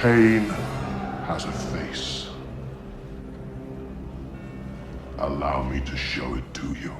Pain has a face. Allow me to show it to you.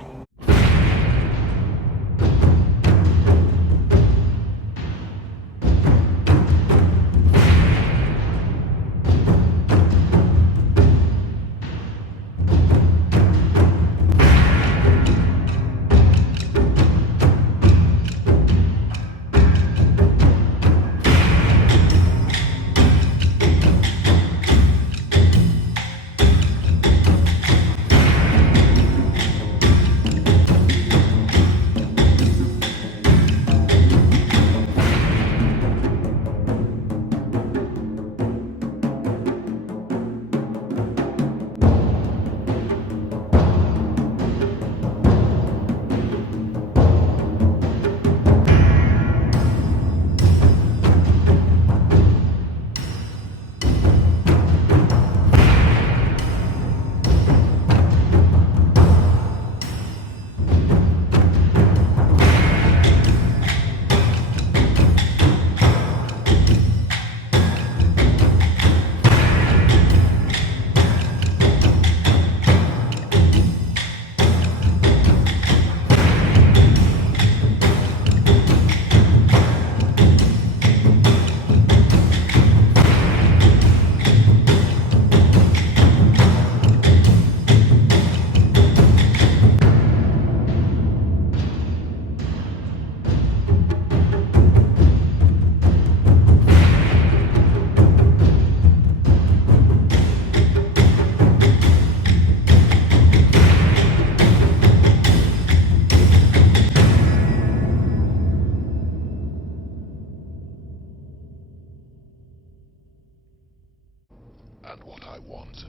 And what I want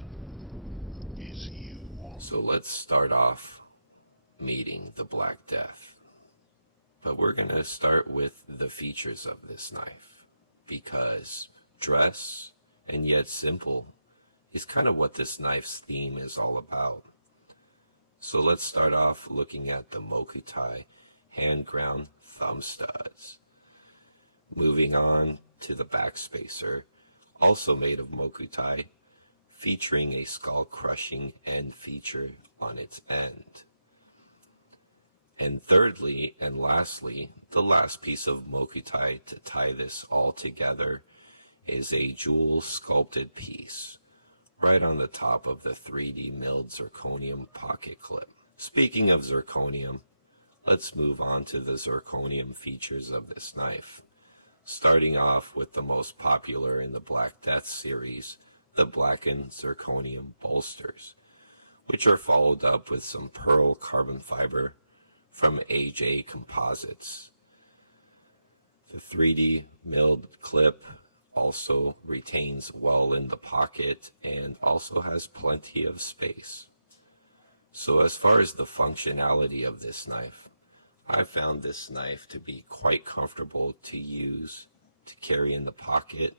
is you. So let's start off meeting the Black Death. But we're going to start with the features of this knife, because dress and yet simple is kind of what this knife's theme is all about. So let's start off looking at the Mokuti hand ground thumb studs. Moving on to the backspacer, also made of Mokuti, featuring a skull crushing end feature on its end. And thirdly and lastly, the last piece of Mokuti to tie this all together is a jewel sculpted piece right on the top of the 3D milled zirconium pocket clip. Speaking of zirconium, let's move on to the zirconium features of this knife. Starting off with the most popular in the Black Death series, the blackened zirconium bolsters, which are followed up with some pearl carbon fiber from AJ Composites. The 3D milled clip also retains well in the pocket and also has plenty of space. So as far as the functionality of this knife, I found this knife to be quite comfortable to use, to carry in the pocket,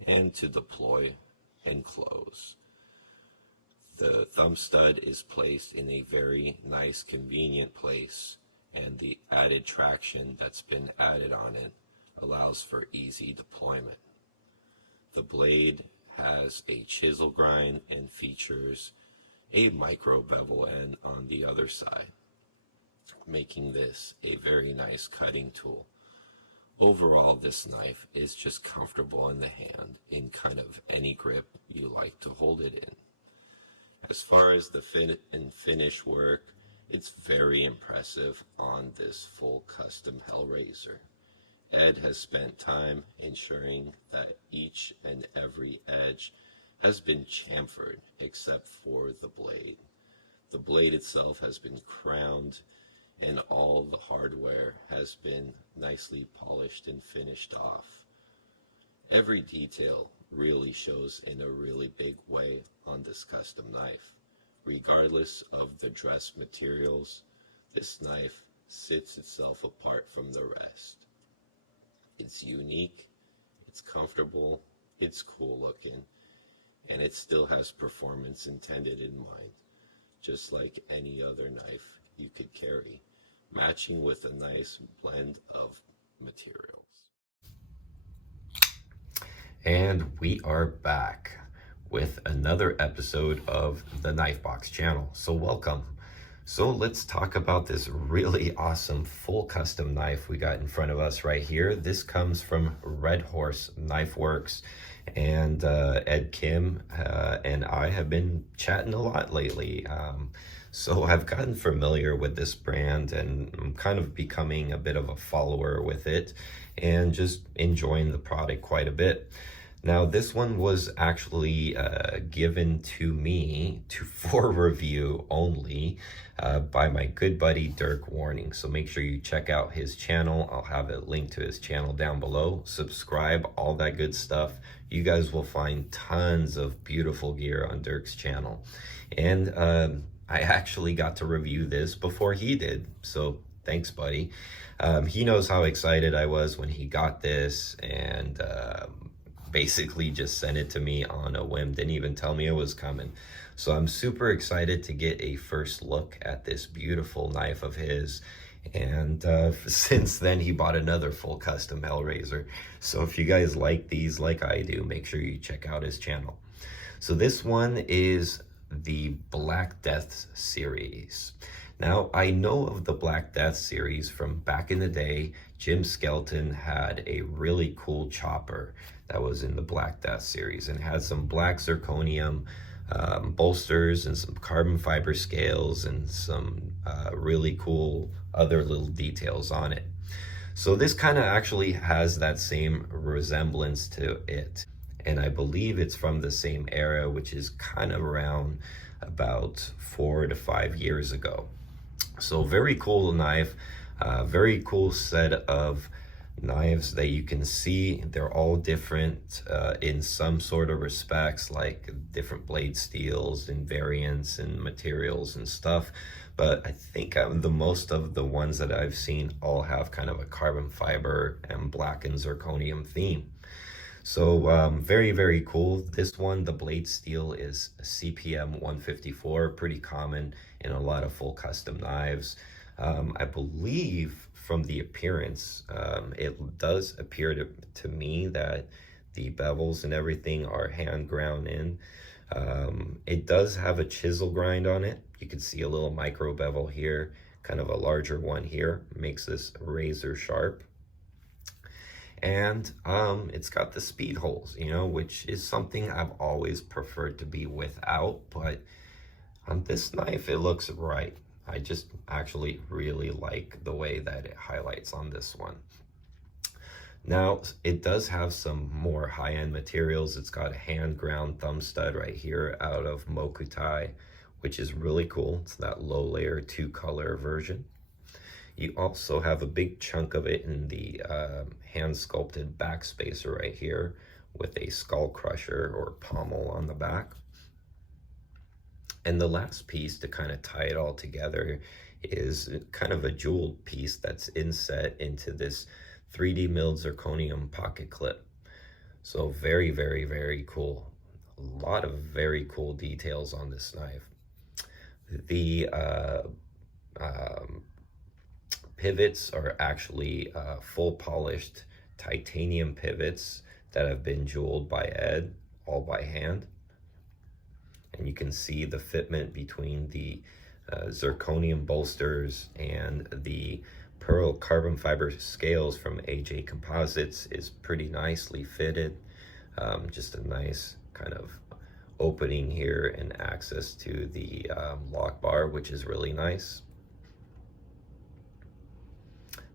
and to deploy and close. The thumb stud is placed in a very nice, convenient place, and the added traction that's been added on it allows for easy deployment. The blade has a chisel grind and features a micro bevel end on the other side, making this a very nice cutting tool. Overall, this knife is just comfortable in the hand in kind of any grip you like to hold it in. As far as the fit and finish work, it's very impressive on this full custom HellRazor. Ed has spent time ensuring that each and every edge has been chamfered except for the blade. The blade itself has been crowned, and all the hardware has been nicely polished and finished off. Every detail really shows in a really big way on this custom knife. Regardless of the dress materials, this knife sets itself apart from the rest. It's unique, it's comfortable, it's cool looking, and it still has performance intended in mind, just like any other knife you could carry, matching with a nice blend of materials. And we are back with another episode of the Knife Box channel. So welcome. So let's talk about this really awesome full custom knife we got in front of us right here. This comes from Redhorse Knife Works, and Ed Kim and I have been chatting a lot lately. So I've gotten familiar with this brand, and I'm kind of becoming a bit of a follower with it and just enjoying the product quite a bit. Now, this one was actually given to me for review only by my good buddy Dirk Warning. So make sure you check out his channel. I'll have a link to his channel down below. Subscribe, all that good stuff. You guys will find tons of beautiful gear on Dirk's channel. And I actually got to review this before he did. So thanks, buddy. He knows how excited I was when he got this, and basically just sent it to me on a whim, didn't even tell me it was coming. So I'm super excited to get a first look at this beautiful knife of his. And since then, he bought another full custom HellRazor. So if you guys like these like I do, make sure you check out his channel. So this one is the Black Death series. Now, I know of the Black Death series from back in the day. Jim Skelton had a really cool chopper that was in the Black Death series and had some black zirconium bolsters and some carbon fiber scales and some really cool other little details on it. So this kind of actually has that same resemblance to it. And I believe it's from the same era, which is kind of around about 4 to 5 years ago. So very cool knife, very cool set of knives that you can see. They're all different in some sort of respects, like different blade steels and variants and materials and stuff. But I think the most of the ones that I've seen all have kind of a carbon fiber and black and zirconium theme. So very, very cool. This one, the blade steel is CPM 154, pretty common in a lot of full custom knives. I believe from the appearance, it does appear to me that the bevels and everything are hand ground in. It does have a chisel grind on it. You can see a little micro bevel here, kind of a larger one here, makes this razor sharp. And it's got the speed holes, you know, which is something I've always preferred to be without, but on this knife it looks right. I just actually really like the way that it highlights on this one. Now, it does have some more high-end materials. It's got a hand ground thumb stud right here out of Mokuti, which is really cool. It's that low layer 2-color version. You also have a big chunk of it in the hand sculpted back spacer right here with a skull crusher or pommel on the back. And the last piece to kind of tie it all together is kind of a jeweled piece that's inset into this 3D milled zirconium pocket clip. So very, very, very cool. A lot of very cool details on this knife. The pivots are actually full polished titanium pivots that have been jeweled by Ed, all by hand. And you can see the fitment between the zirconium bolsters and the pearl carbon fiber scales from AJ Composites is pretty nicely fitted. Just a nice kind of opening here and access to the lock bar, which is really nice.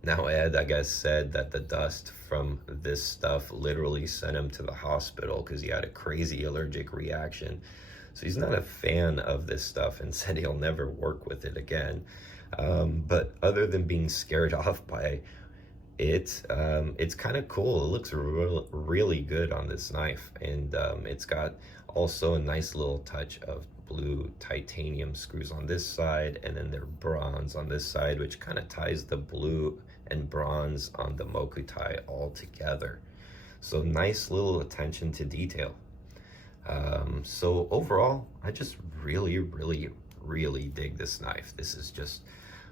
Now, Ed, I guess, said that the dust from this stuff literally sent him to the hospital because he had a crazy allergic reaction. So he's not a fan of this stuff and said he'll never work with it again. But other than being scared off by it, it's kind of cool. It looks really good on this knife. And it's got also a nice little touch of blue titanium screws on this side, and then they're bronze on this side, which kind of ties the blue and bronze on the Mokuti all together. So nice little attention to detail. So overall, I just really dig this knife. This is just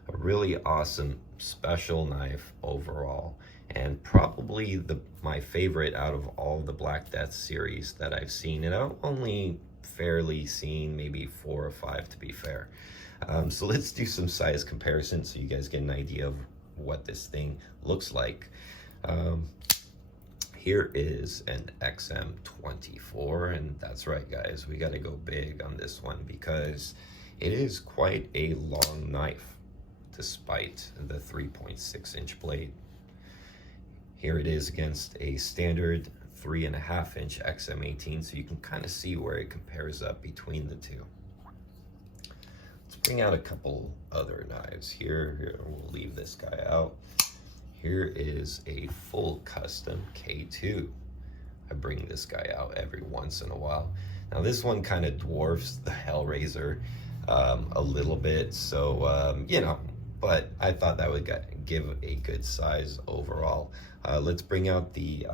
a really awesome special knife overall, and probably my favorite out of all the Black Death series that I've seen, and I've only fairly seen maybe 4 or 5 to be fair. So let's do some size comparison so you guys get an idea of what this thing looks like. Here is an XM24, and that's right guys, we got to go big on this one because it is quite a long knife despite the 3.6 inch blade. Here it is against a standard 3.5 inch XM18, so you can kind of see where it compares up between the two. Let's bring out a couple other knives here. We'll leave this guy out. Here is a full custom K2. I bring this guy out every once in a while. Now this one kind of dwarfs the HellRazor a little bit, so you know, but I thought that would give a good size overall. Let's bring out the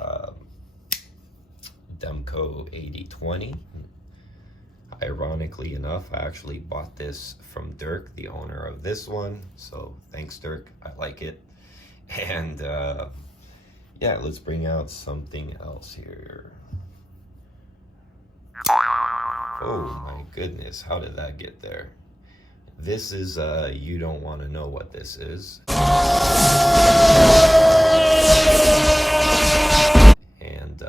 Demco 8020. Ironically enough, I actually bought this from Dirk, the owner of this one, so thanks Dirk, I like it. And yeah, let's bring out something else here. Oh my goodness, how did that get there? This is, you don't want to know what this is. And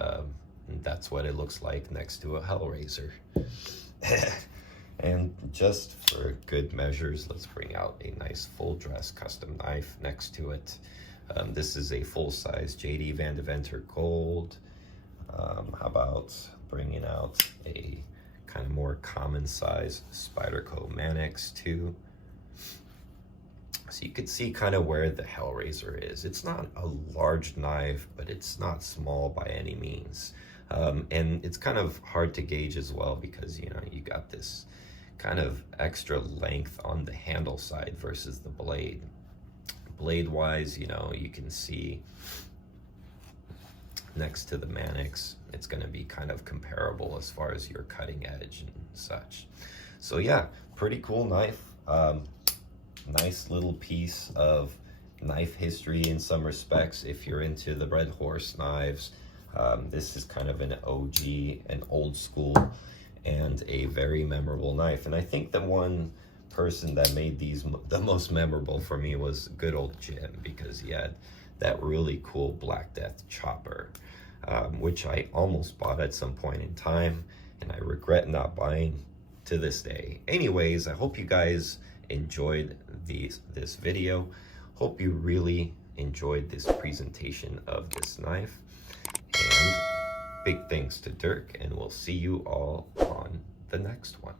that's what it looks like next to a HellRazor. And just for good measures, let's bring out a nice full dress custom knife next to it. This is a full-size JD Van Deventer Gold. How about bringing out a kind of more common size Spyderco Manix 2. So you can see kind of where the HellRazor is. It's not a large knife, but it's not small by any means. And it's kind of hard to gauge as well because, you know, you got this kind of extra length on the handle side versus the blade. Blade wise, you know, you can see next to the Manix, it's going to be kind of comparable as far as your cutting edge and such. So yeah, pretty cool knife. Nice little piece of knife history in some respects if you're into the Redhorse knives. This is kind of an OG, an old school, and a very memorable knife. And I think the one person that made these the most memorable for me was good old Jim, because he had that really cool Black Death chopper, which I almost bought at some point in time, and I regret not buying to this day. Anyways, I hope you guys enjoyed this video. Hope you really enjoyed this presentation of this knife. And big thanks to Dirk, and we'll see you all on the next one.